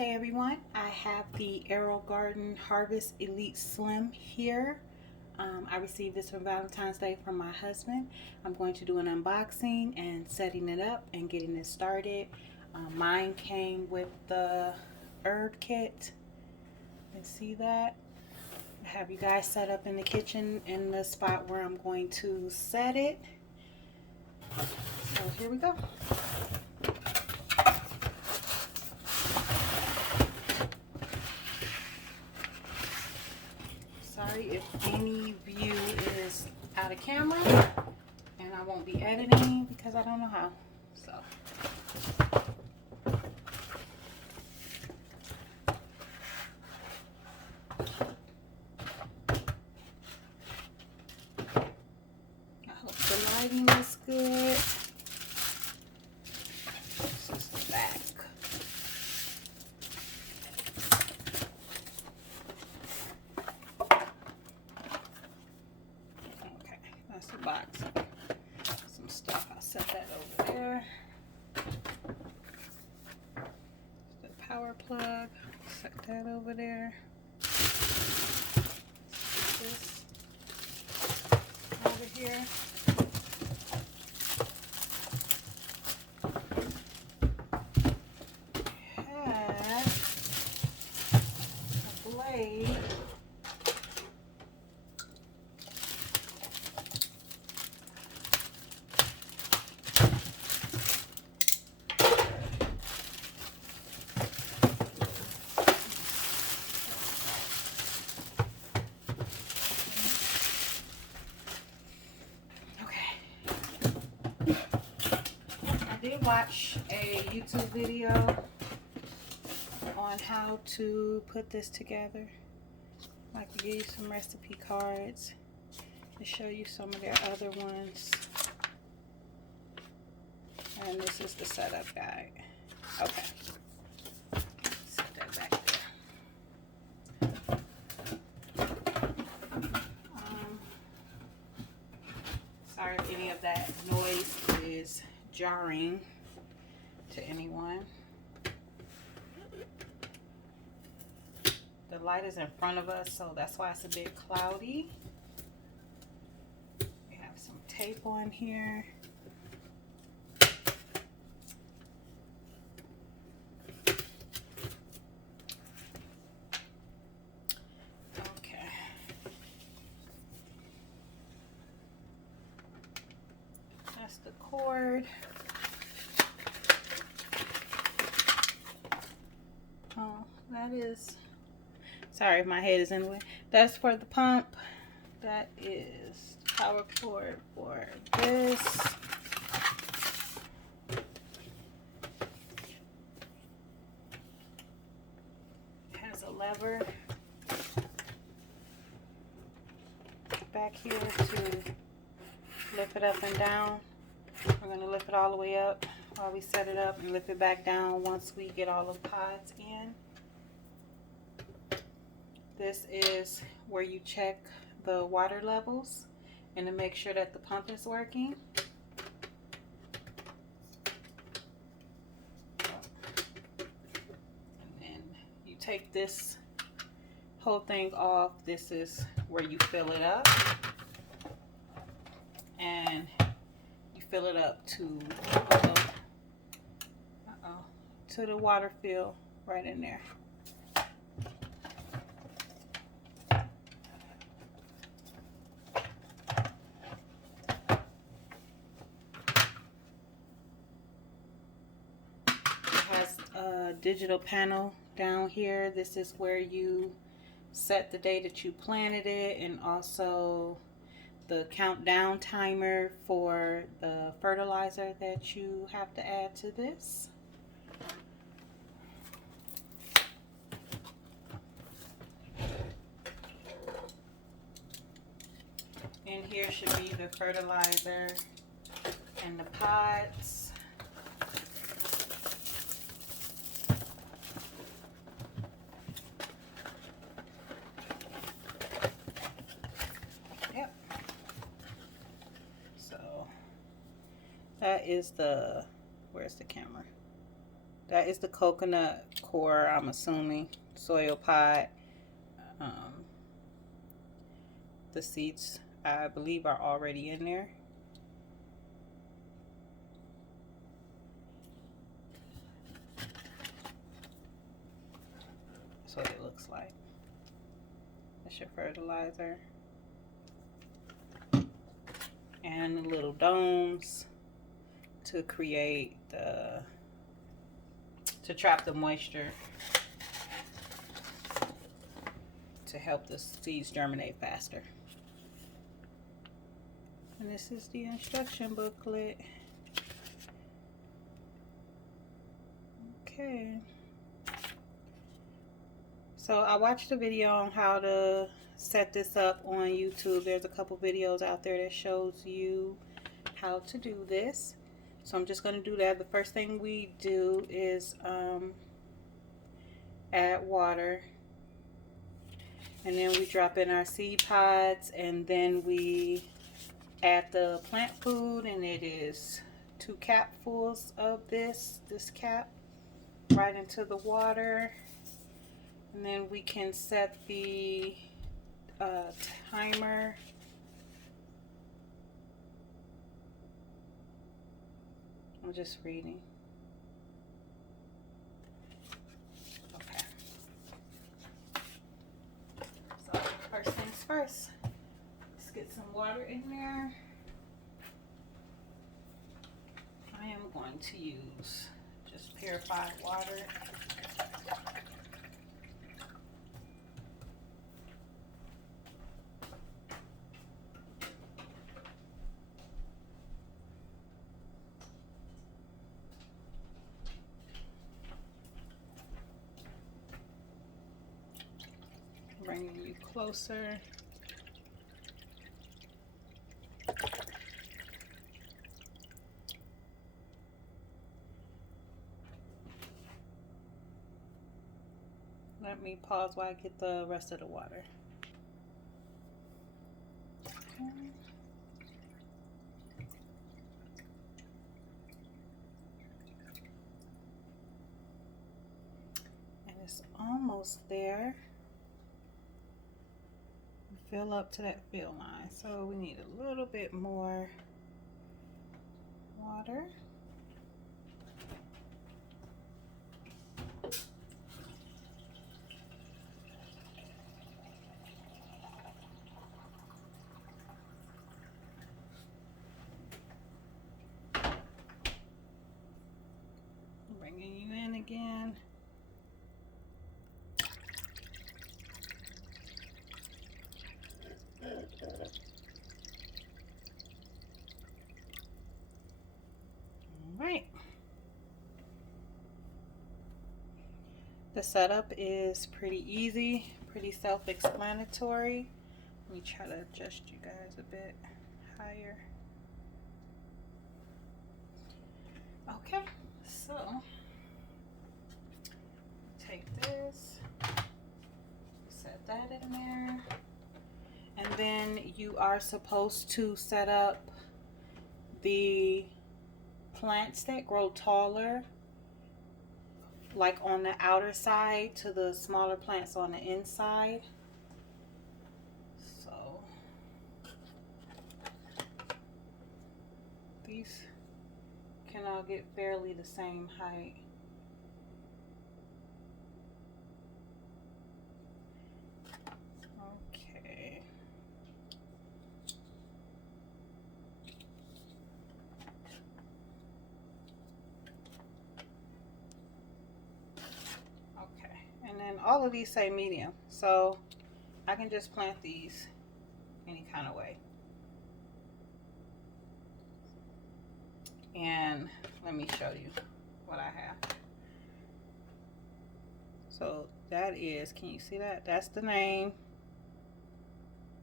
Hey everyone, I have the Aerogarden Harvest Elite Slim here. I received this for Valentine's Day from my husband. I'm going to do an unboxing and setting it up and getting it started. Mine came with the herb kit. You can see that. I have you guys set up in the kitchen in the spot where I'm going to set it. So here we go. Sorry if any view is out of camera, and I won't be editing because I don't know how. So I hope the lighting is good. This is the back. That's the box. Some stuff. I'll set that over there. The power plug. Set that over there. This over here. Have a blade. I did watch a YouTube video on how to put this together. I could give you some recipe cards to show you some of their other ones. And this is the setup guide. Okay. Set that back there. Sorry if any of that noise is jarring to anyone. The light is in front of us, so that's why it's a bit cloudy. We have some tape on here. Okay. That's the cord. Oh, that is... Sorry if my head is in the way. That's for the pump. That is power cord for this. It has a lever back here to lift it up and down. We're going to lift it all the way up while we set it up and lift it back down once we get all of the pods in. This is where you check the water levels and to make sure that the pump is working. And then you take this whole thing off. This is where you fill it up. And you fill it up to the water fill right in there. Digital panel down here. This is where you set the day that you planted it, and also the countdown timer for the fertilizer that you have to add to this. In here should be the fertilizer and the pods. That is the, where's the camera? that is the coconut core, I'm assuming. Soil pod. The seeds, I believe, are already in there. That's what it looks like. That's your fertilizer. And little domes to create to trap the moisture to help the seeds germinate faster. And this is the instruction booklet. Okay. So I watched a video on how to set this up on YouTube. There's a couple videos out there that shows you how to do this. So I'm just going to do that. The first thing we do is add water. And then we drop in our seed pods, and then we add the plant food, and it is 2 capfuls of this cap right into the water. And then we can set the timer. I'm just reading. Okay. So first things first. Let's get some water in there. I am going to use just purified water. Bringing you closer. Let me pause while I get the rest of the water. Okay. And it's almost there. Fill up to that fill line. So we need a little bit more water. Bringing you in again. Right. The setup is pretty easy, pretty self-explanatory. Let me try to adjust you guys a bit higher. Okay, so take this, set that in there, and then you are supposed to set up the plants that grow taller, like on the outer side, to the smaller plants on the inside. So these can all get fairly the same height. Okay. And then all of these say medium, so I can just plant these any kind of way. And let me show you what I have. So that is, can you see that? That's the name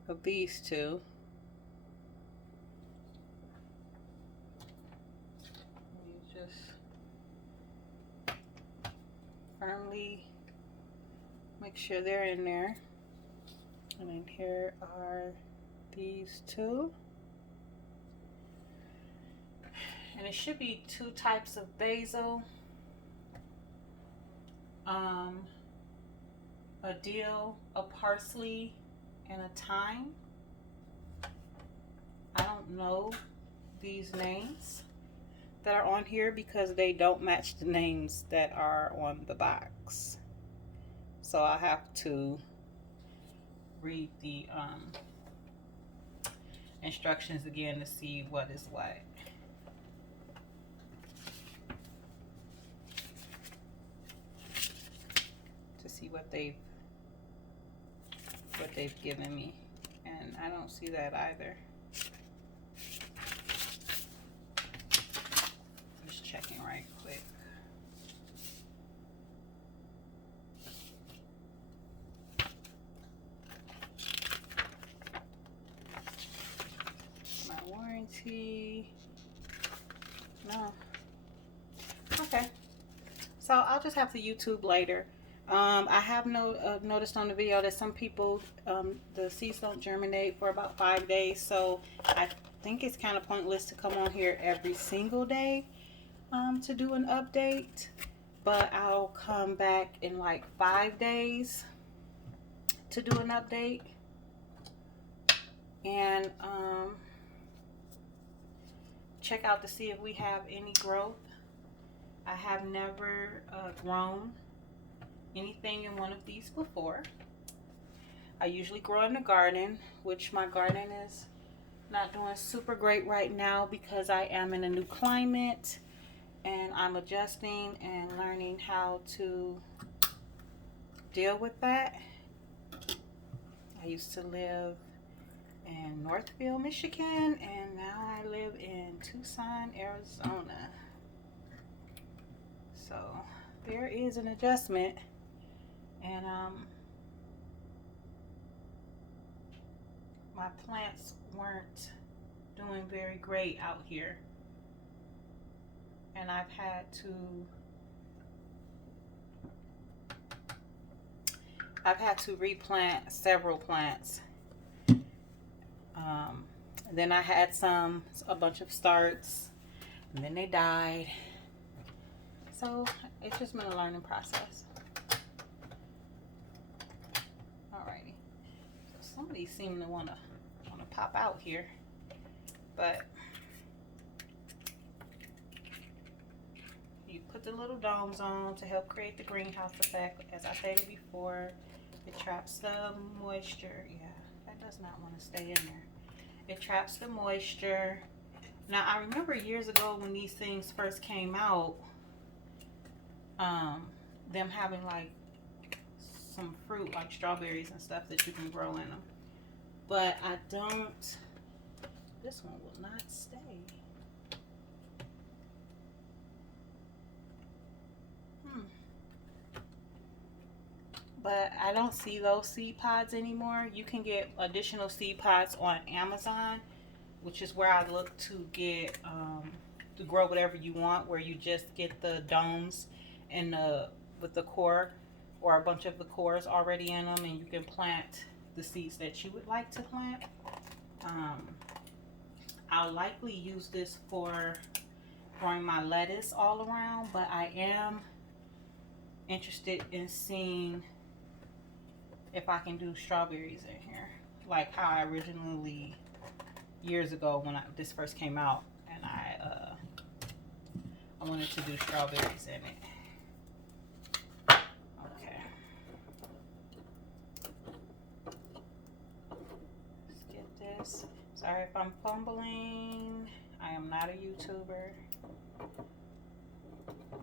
of these two. You just firmly make sure they're in there. And then here are these two. And it should be 2 types of basil. a dill, a parsley, and a thyme. I don't know these names that are on here because they don't match the names that are on the box. So I have to read the instructions again to see what is what. To see what they've given me. And I don't see that either. Just checking right quick. My warranty. No. Okay. So I'll just have to YouTube later. I have noticed on the video that some people, the seeds don't germinate for about 5 days. So I think it's kind of pointless to come on here every single day to do an update. But I'll come back in like 5 days to do an update. And check out to see if we have any growth. I have never grown anything in one of these before. I usually grow in the garden, which my garden is not doing super great right now because I am in a new climate and I'm adjusting and learning how to deal with that. I used to live in Northville, Michigan, and now I live in Tucson, Arizona. So there is an adjustment. And my plants weren't doing very great out here. And I've had to replant several plants. Then I had a bunch of starts, and then they died. So it's just been a learning process. Alrighty. So some of these seem to wanna pop out here, but you put the little domes on to help create the greenhouse effect. As I stated before, it traps the moisture. Yeah, that does not want to stay in there. It traps the moisture. Now I remember years ago when these things first came out, them having like some fruit like strawberries and stuff that you can grow in them, but I don't. This one will not stay. But I don't see those seed pods anymore. You can get additional seed pods on Amazon, which is where I look to get to grow whatever you want, where you just get the domes and with the core or a bunch of the cores already in them, and you can plant the seeds that you would like to plant. I'll likely use this for growing my lettuce all around, but I am interested in seeing if I can do strawberries in here, like how I originally, years ago when this first came out, and I wanted to do strawberries in it. Okay. Let's get this. Sorry if I'm fumbling. I am not a YouTuber.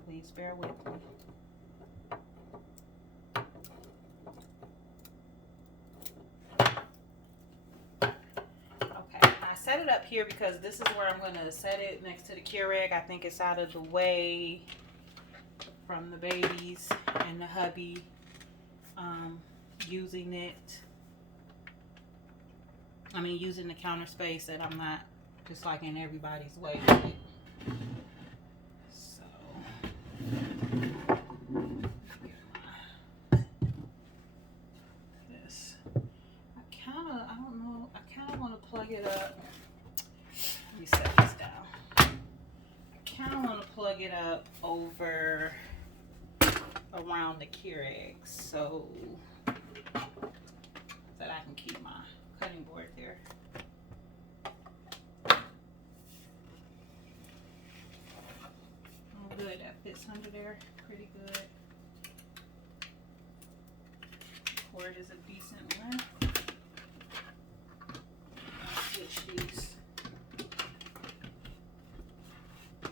Please bear with me. Set it up here because this is where I'm going to set it, next to the Keurig. I think it's out of the way from the babies and the hubby using it. I mean, using the counter space, that I'm not just like in everybody's way with it. So this, I don't know, I kind of want to plug it up. Let me set this down. I kind of want to plug it up over a around the Keurig so that I can keep my cutting board there. Oh, good, that fits under there pretty good. The cord is a decent length. I'll switch these.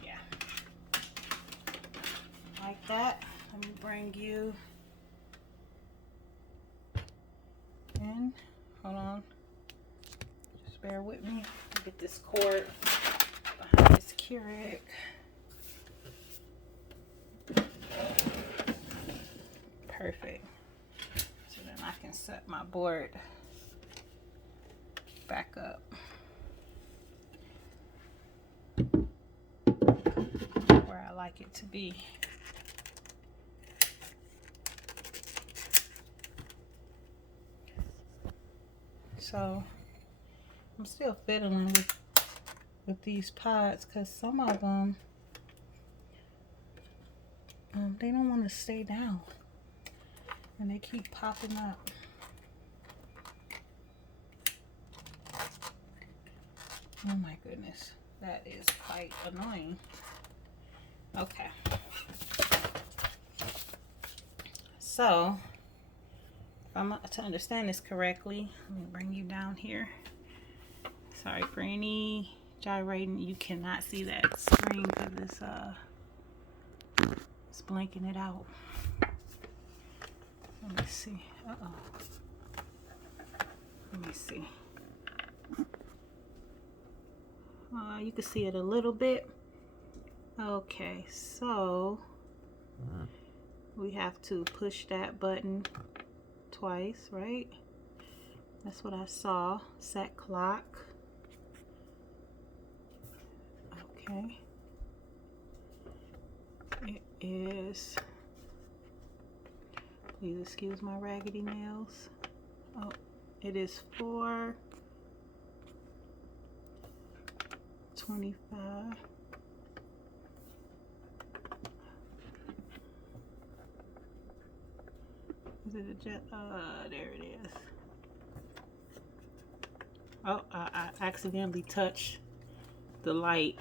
Yeah. Like that. Let me bring you in. Hold on. Just bear with me. Get this cord behind this Keurig. Perfect. So then I can set my board back up. Where I like it to be. So I'm still fiddling with these pods because some of them they don't want to stay down and they keep popping up. Oh my goodness, that is quite annoying. Okay, so if I'm to understand this correctly, let me bring you down here. Sorry for any gyrating. You cannot see that screen because it's blanking it out. Let me see. Let me see. You can see it a little bit. Okay, so we have to push that button twice, right? That's what I saw. Set clock. Okay. It is, please excuse my raggedy nails. Oh, it is 4:25. Is it a jet? There it is. Oh, I accidentally touched the light.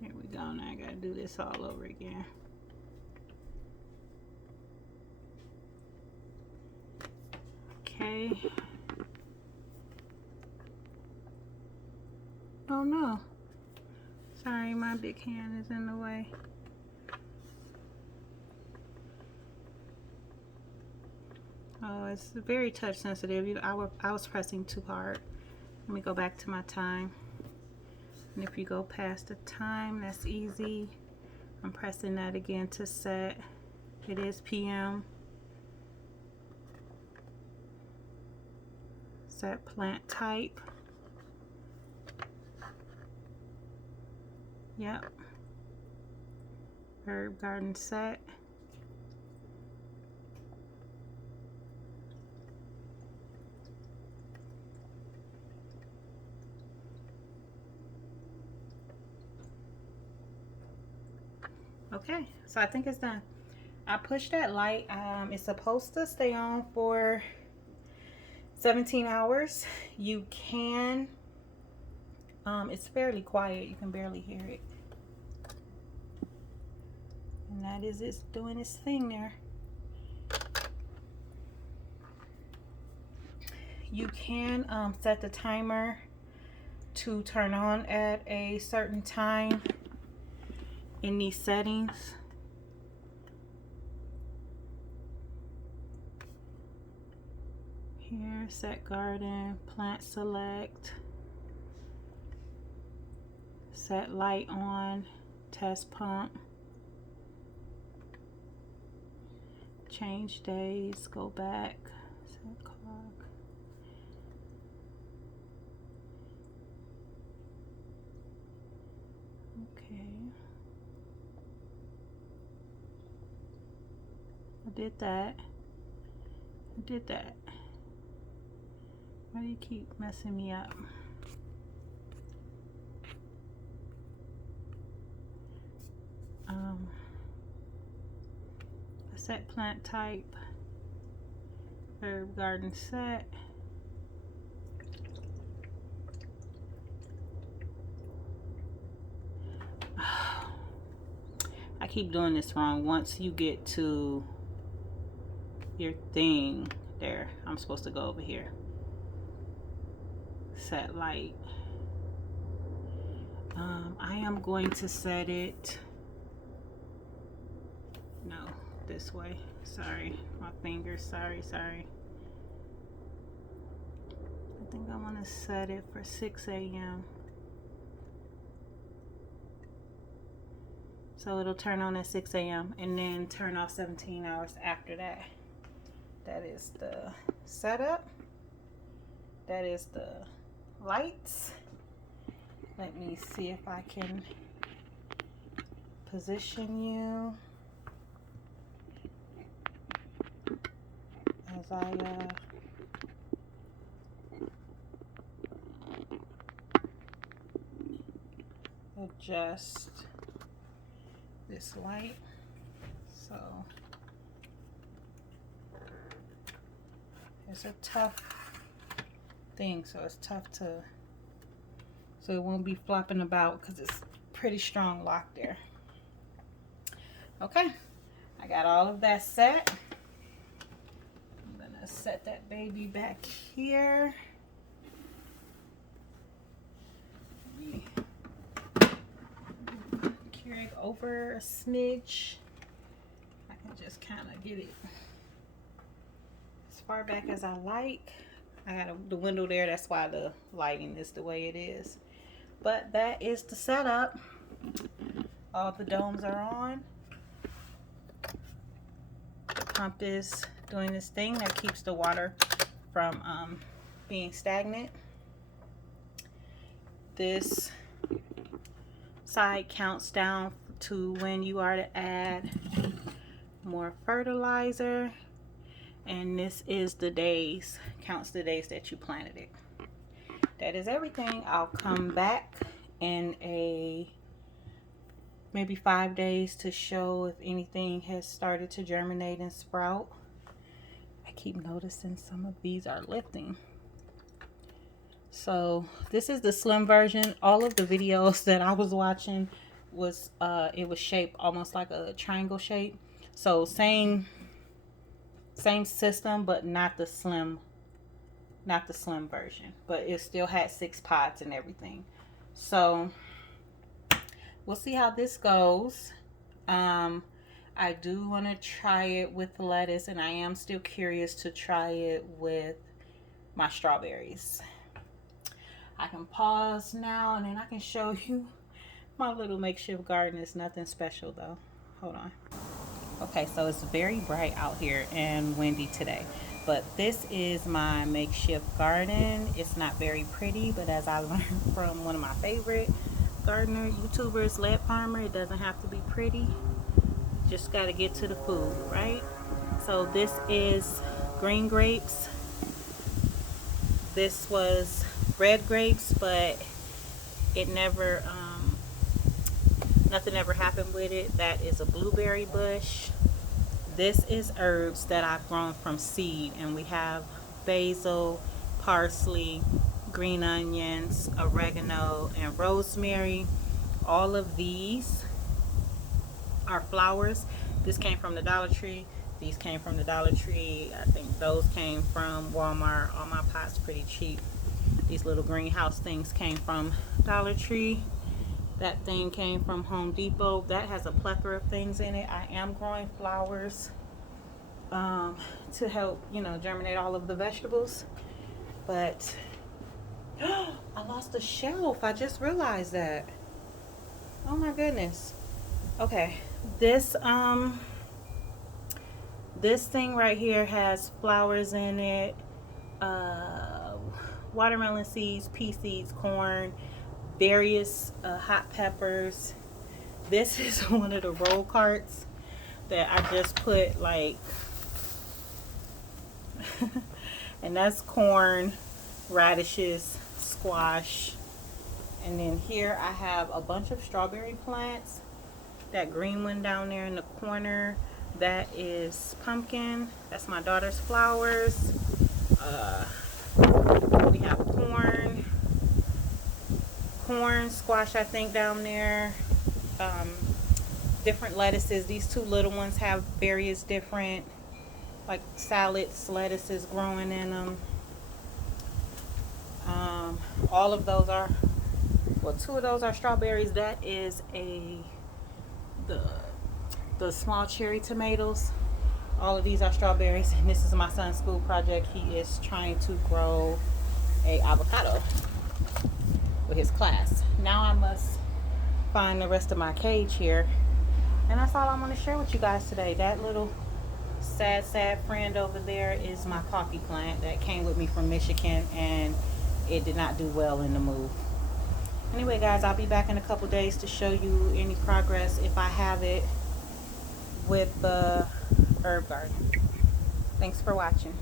There we go. Now I gotta do this all over again. Okay. Oh no. Sorry, my big hand is in the way. Oh, it's very touch sensitive. I was pressing too hard. Let me go back to my time. And if you go past the time, that's easy. I'm pressing that again to set. It is PM. Set plant type. Yep. Herb garden set. Okay, so I think it's done. I pushed that light. It's supposed to stay on for 17 hours. You can, it's fairly quiet. You can barely hear it. And that is it's doing its thing there. You can set the timer to turn on at a certain time in these settings. Here, set garden, plant select, set light on, test pump, change days, go back, set clock. Okay. did that. I did that. Why do you keep messing me up? A set plant type. Aerogarden set. I keep doing this wrong. Once you get to your thing there, I'm supposed to go over here. Set light. I am going to set it, no, this way. Sorry, my fingers, sorry. I think I want to set it for 6 a.m. So it'll turn on at 6 a.m. and then turn off 17 hours after that. That is the setup. That is the lights. Let me see if I can position you as I adjust this light. So it's a tough thing, so it's tough to, so it won't be flopping about because it's pretty strong lock there. Okay, I got all of that set. I'm gonna set that baby back here. Carry it over a smidge. I can just kind of get it as far back as I like. I got the window there, that's why the lighting is the way it is. But that is the setup. All the domes are on. The pump is doing this thing that keeps the water from being stagnant. This side counts down to when you are to add more fertilizer. And this is the days, counts the days that you planted it. That is everything. I'll come back in maybe 5 days to show if anything has started to germinate and sprout. I keep noticing some of these are lifting. So this is the slim version. All of the videos that I was watching was it was shaped almost like a triangle shape. So same system, but not the slim version, but it still had 6 pods and everything. So we'll see how this goes. I do want to try it with lettuce, and I am still curious to try it with my strawberries. I can pause now and then I can show you my little makeshift garden. It's nothing special though. Hold on. Okay, so it's very bright out here and windy today, but this is my makeshift garden. It's not very pretty, but as I learned from one of my favorite gardener YouTubers, Lead Farmer, it doesn't have to be pretty. Just got to get to the food, right? So this is green grapes. This was red grapes, but it never nothing ever happened with it. That is a blueberry bush. This is herbs that I've grown from seed, and we have basil, parsley, green onions, oregano, and rosemary. All of these are flowers. This came from the Dollar Tree. These came from the Dollar Tree. I think those came from Walmart. All my pots pretty cheap. These little greenhouse things came from Dollar Tree. That thing came from Home Depot. That has a plethora of things in it. I am growing flowers to help, germinate all of the vegetables. But I lost the shelf. I just realized that. Oh my goodness. Okay, this thing right here has flowers in it, watermelon seeds, pea seeds, corn, various hot peppers. This is one of the roll carts. that I just put like and that's corn, radishes, squash, and then here I have a bunch of strawberry plants. That green one down there in the corner, that is pumpkin. That's my daughter's flowers. We have corn, squash, I think, down there. Different lettuces. These two little ones have various different, like, salads, lettuces growing in them. All of those are, well, two of those are strawberries. That is the small cherry tomatoes. All of these are strawberries, and this is my son's school project. He is trying to grow a avocado with his class. Now I must find the rest of my cage here, and that's all I'm going to share with you guys today. That little sad friend over there is my coffee plant that came with me from Michigan, and it did not do well in the move. Anyway, guys, I'll be back in a couple days to show you any progress, if I have it, with the herb garden. Thanks for watching.